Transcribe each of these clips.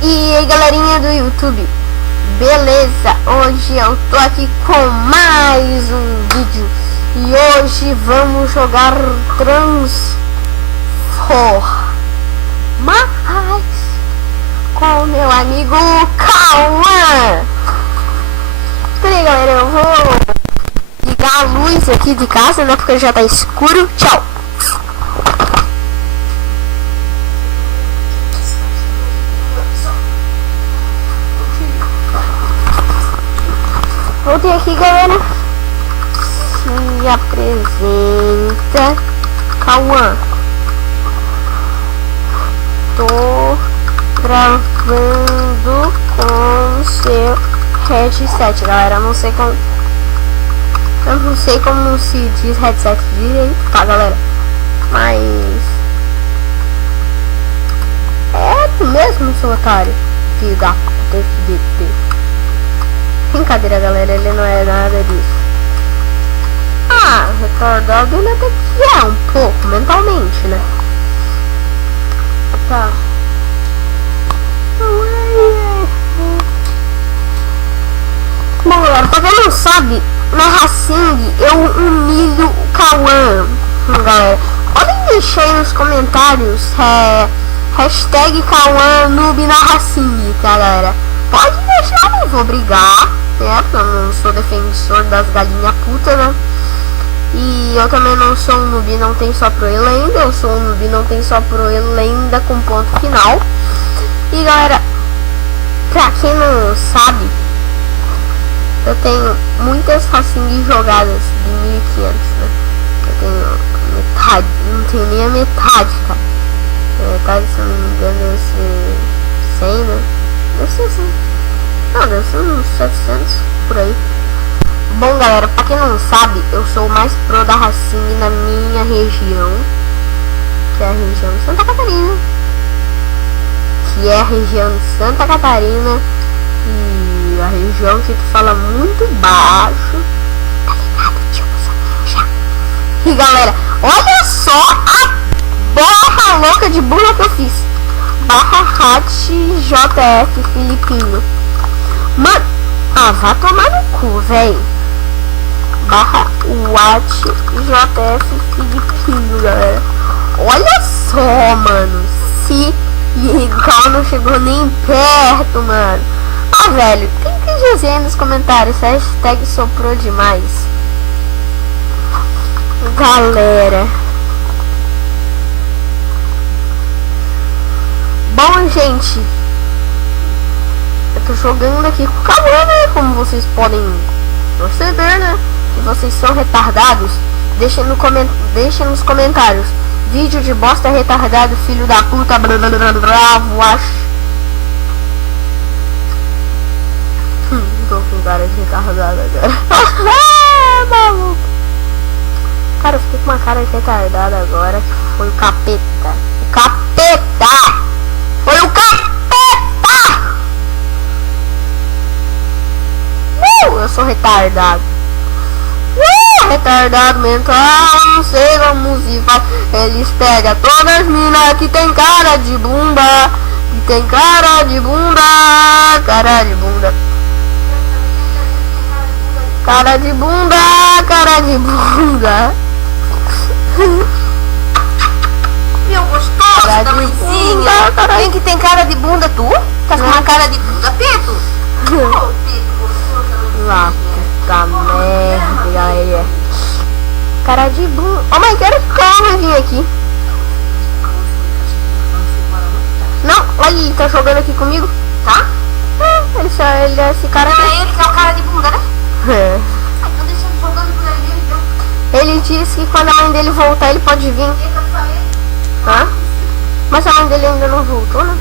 E aí, galerinha do YouTube, beleza? Hoje eu tô aqui com mais um vídeo e hoje vamos jogar Transformers com meu amigo Cauã. Peraí, galera, eu vou ligar a luz aqui de casa, né, porque já tá escuro. Tchau. Voltei aqui, galera. Se apresenta, Cauã. Tô gravando com seu headset, galera. Eu não sei como se diz headset direito, tá, galera? Mas é tu mesmo, seu otário. Filho da puta, brincadeira, galera, ele não é nada disso. Ah, retardado ele até que é um pouco, mentalmente, né? Tá. Bom, galera, pra quem não sabe, na Racing eu humilho o Cauã, galera. Podem deixar aí nos comentários hashtag Cauã noob na Racing, tá, galera? Pode deixar, não vou brigar, né? Porque eu não sou defensor das galinhas putas, né? E eu também não sou um noob, não tem só pro lenda. Eu sou um noob, não tem só pro lenda com ponto final. E galera, pra quem não sabe, eu tenho muitas Racing jogadas de 1500, né? Eu tenho metade, não tenho nem a metade, cara. Metade, se eu não me engano, deve ser 100, né? Deve ser assim. Não, deve ser uns 700 por aí. Bom, galera, pra quem não sabe, eu sou o mais pro da Racing na minha região, que é a região de Santa Catarina. Que é a região de Santa Catarina. E a região que tu fala muito baixo. Tá ligado, tio? Já. E galera, olha só a barra louca de burra que eu fiz. Barra JF Filipinho. Mano, vai tomar no cu, velho. Barra JF Filipinho, galera. Olha só, mano. Se igual não chegou nem perto, mano. Ah, velho, tem que dizer aí nos comentários. Hashtag soprou demais, galera. Bom, gente, eu tô jogando aqui com o Cauã, né? Como vocês podem perceber, né? Se vocês são retardados, deixem nos comentários. Vídeo de bosta retardado, filho da puta, bravo, acho. Tô com cara de retardado agora. Maluco. Cara, eu fiquei com uma cara de retardado agora. Foi o capeta. O capeta! Foi o capeta! Eu sou retardado. Retardado mental, não sei como se faz. Eles pegam todas as minas que tem cara de bunda. Que tem cara de bunda. Cara de bunda. Cara de bunda, cara de bunda. Meu gostoso, da mãezinha. Quem que tem cara de bunda, tu? Tá com uma cara de bunda, Pedro? Oh, Pedro, gostoso. Lá, puta merda, galera. Cara de bunda. Ô, mãe, quero que o carro vai vir aqui. Não, olha, ele tá jogando aqui comigo, tá? Ele é esse cara aqui. É ele que é o cara de bunda, né? É. Então deixa ele jogando por ali, então. Ele disse que quando a mãe dele voltar, ele pode vir. Hã? Mas a mãe dele ainda não voltou, né?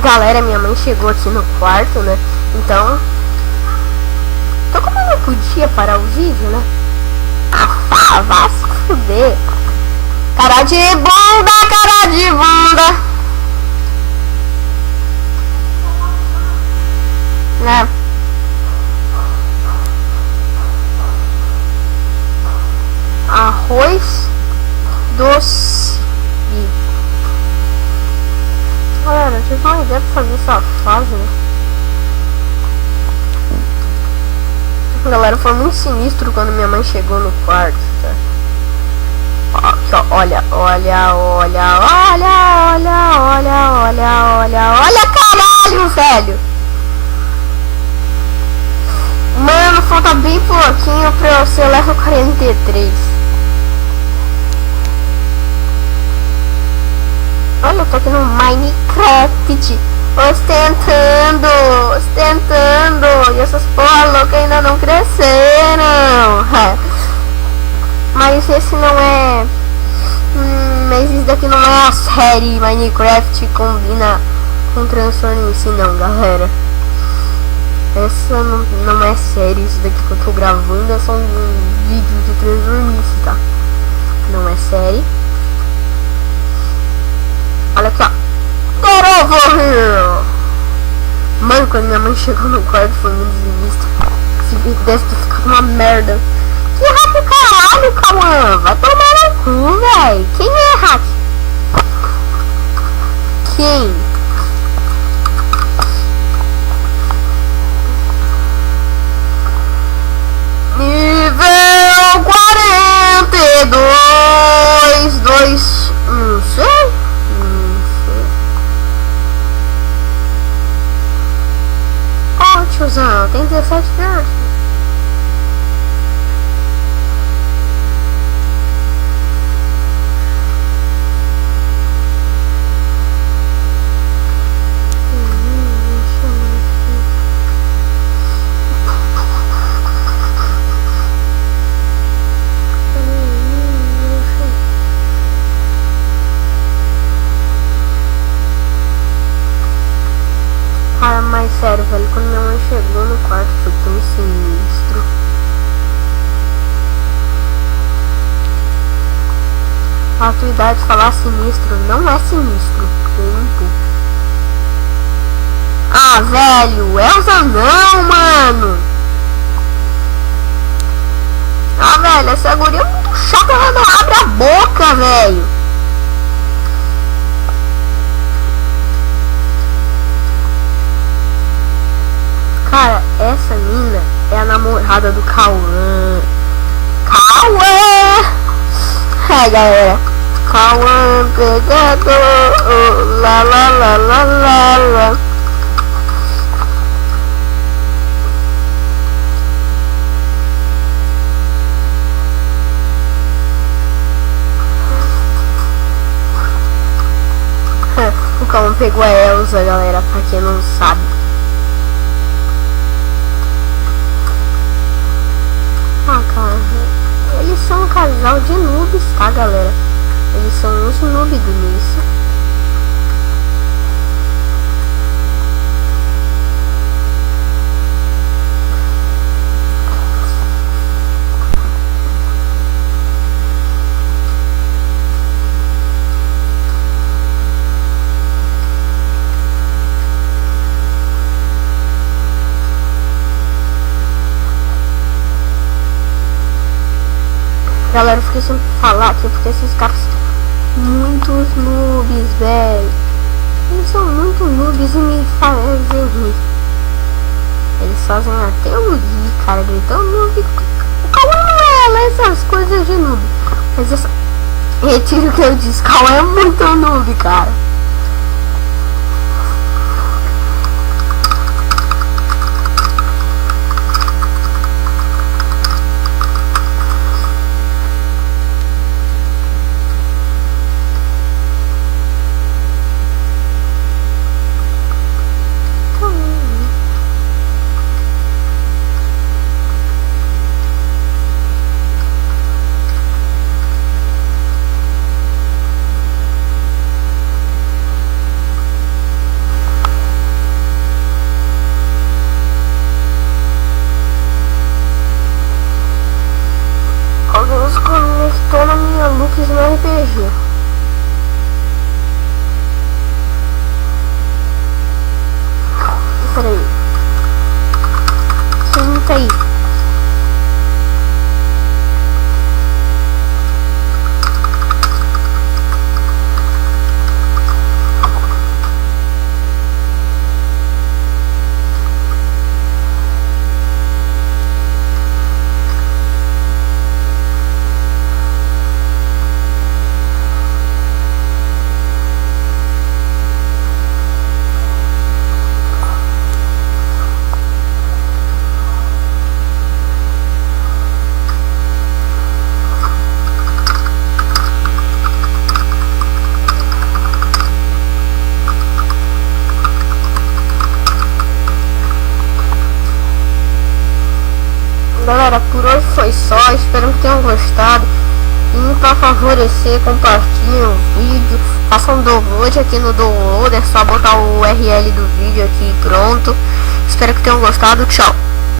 Galera, minha mãe chegou aqui no quarto, né? Então como eu não podia parar o vídeo, né? Vai se fuder. Cara de bunda, cara de bunda. Né? Arroz doce. tive uma ideia pra fazer essa fase, né? Galera, foi muito sinistro quando minha mãe chegou no quarto, tá? Aqui, ó, olha, caralho, velho! Mano, falta bem pouquinho pra eu ser level 43. Olha, eu tô aqui no Minecraft, ostentando, e essas porra loucas ainda não cresceram. Mas esse não é... mas isso daqui não é a série Minecraft combina com Transform em si não, galera. Essa não é série, isso daqui que eu tô gravando é só um vídeo de Transformice, tá? Não é série. Olha aqui, ó. Get over here! Mano, quando minha mãe chegou no quarto foi muito sinistro. Esse vídeo deve ter ficado uma merda. Que hack caralho, Cauã? Vai tomar no cu, véi. Quem é hack? Quem? Nível 42. Não sei. Ó, tiozão, tem 17 anos. Cara, mas sério, velho, quando minha mãe chegou no quarto foi tão sinistro. A tua idade falar sinistro não é sinistro, nem um pouco. Ah, velho, Elsa não, mano. Ah, velho, essa guria é muito chata, ela não abre a boca, velho. Cara, essa mina é a namorada do Cauã. Cauã! Ai, galera. Cauã pegador. Lá, lá, lá, lá, lá, lá. O Cauã pegou a Elsa, galera, pra quem não sabe. Ah, cara, eles são um casal de noobs, tá, galera? Eles são uns noobs do início. Galera, eu fiquei sem falar aqui porque esses caras são muitos noobs, velho. Eles são muito noobs e me fazem rir. Eles fazem até eu rir, cara, gritando noob. O Cauã não é lá essas coisas de noob. Mas essa... retiro o que eu disse, Cauã é muito noob, cara. galera, por hoje foi só. Espero que tenham gostado. E para favorecer, compartilhem o vídeo. Façam download aqui no download. É só botar o URL do vídeo aqui e pronto. Espero que tenham gostado. Tchau.